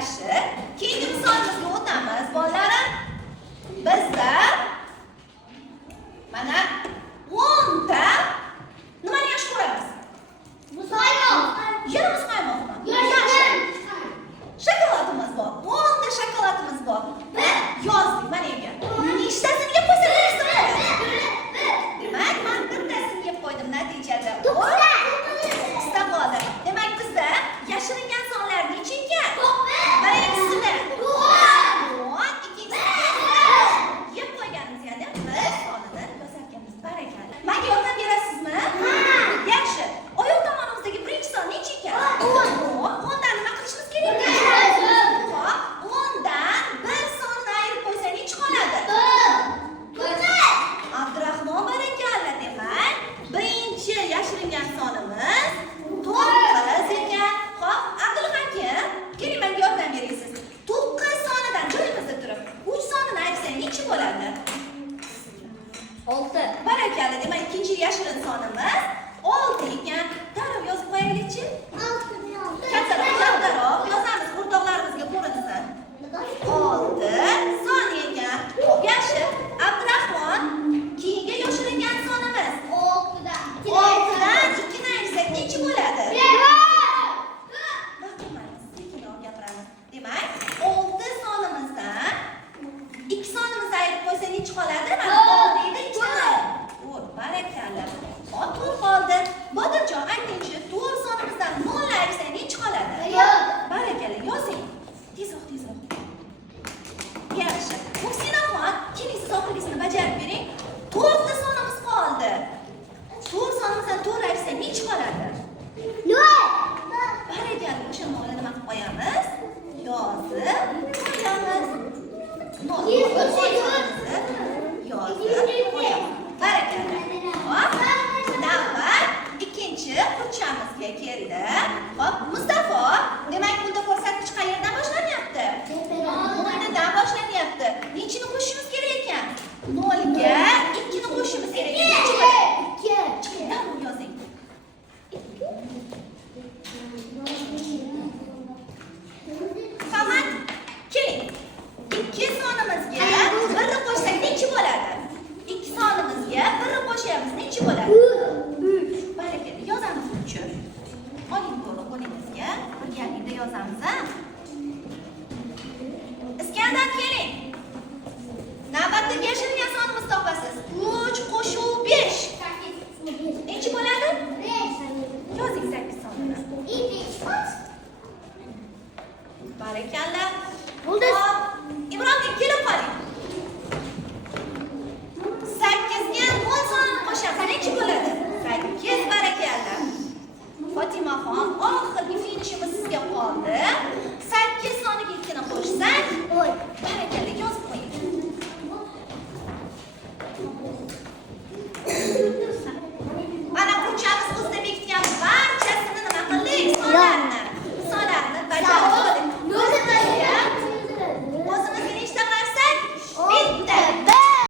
Yaxshi. Keyingi misolimizga o'tamiz, bolalarim. Bizda mana 10 ta nimani yaxshi ko'ramiz? Muzqaymoq. Yana muzqaymoqmi? Yaxshi. Shokoladimiz bor. 10 ta shokoladimiz bor. Yozdik mana yerga. Nechtasini yeb qo'ysak bo'ladi? Demak, men bittasini yeb qo'ydim natijada. 9 ta qoldi. Demak, bizda yashiringan sonlar necha ekan? Birinchisida 10, ikkinchisida yeb qo'yganimiz, ya'ni biz sonini yozarkanmiz. Barakalla. Menga yordam berasizmi? Yaxshi. Oyoq tomonimizdagi birinchi son necha ekan? 10. 10dan nima qilishimiz kerak? 10dan bir sonni ayirib qo'ysa necha qoladi? Abdurahmon barakalla. Demak, birinchi yashiringan sonimiz 9 ekan. Xo'p, Abdulhakim, keling menga yordam berasiz. 9 sonidan joyimizda turib, 3 sonini ayirsak necha bo'ladi? 6. Barakalla. Demak, ikkinchi yashirin sonimiz 6 ekan. Darrov yozib qo'yaylikchi. Kattaroq yozamiz, o'rtoqlarimizga ko'rinsin. 6 son ekan. Xo'p, yaxshi. Abdurahmon, keyingi yashiringan sonimiz 6dan 2ni ayirsak necha bo'ladi? Vaqtimiz sekinroq gapiramiz. Demak, 6 sonimizdan 2 sonimizni ayirib qo'ysa necha qoladi? Mana 6 edi, 2 to'rt. Barakalla. Hop, to'rt qoldi. Bodirjon, aytingchi, 4 sonimizdan 0 ayirsa necha qoladi? Barakalla, yozing. Tezroq. Yaxshi. Muhsinaxon, keling siz oxirgisini bajarib bering. 4 ta sonimiz qoldi. 4 sonimizdan 4 ayirsa necha qoladi? 0. Barakalla, o'sha nolni nima qilib qo'yamiz? Yozib qo'yamiz. Yozib qo'yamiz. Barakalla. Hop, navbat ikkinchi qurchamizga keldi. Hop, Mustafo, demak bunda ko'rsatkich qayerdan boshlanyapti? O'yinidan boshlanyapti. Nechini qo'shishimiz kerak ekan? 0 ga 2 ni qo'shishimiz kerak ekan. Necha bo'ladi? 2. Chiqingdan yozing. Hamad, keling. 2 sonimizga 1 ni qo'shsak necha bo'ladi? 2 sonimizga 1 ni qo'shyapmiz, necha bo'ladi? 3. Barakalla, yozamiz 3. Oling qo'lingizga, birgalikda yozamiz, ha? Iskandar, keling. Navbatdagi yashiringan sonimizni topasiz. 3 qo'shuv 5. Necha bo'ladi? 5. Yozing 8 sonini. Barakalla. Bo'ldi.